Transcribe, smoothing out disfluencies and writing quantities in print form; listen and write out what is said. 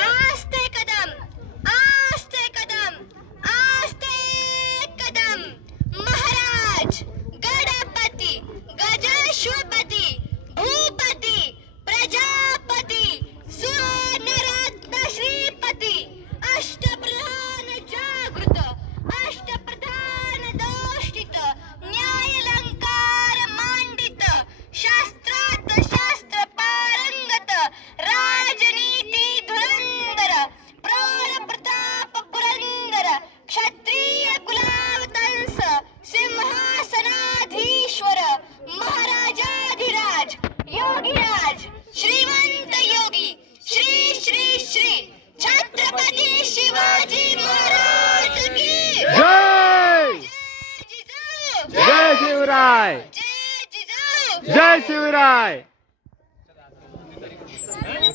आस्ते कदम, आस्ते कदम, आस्ते कदम। महाराज गणपती गजेश्वरपती भूपती प्रजापती सुवर्णरत्न श्रीपती अष्टप्रधान जागृत अष्टप्रधान दोषित न्यायालंकार मांडित शास्त्रात शास्त्र पारंगत राजनीती धुरंधर प्रौढ प्रताप पुरंदर क्षत्रिय कुलावतंस सिंहासनाधीश्वर महाराजाधिराज योगीराज श्रीमंत योगी श्री श्री श्री छत्रपती शिवाजी महाराज की जय जय जिजाऊ जय शिवराय जय जिजाऊ जय शिवराय।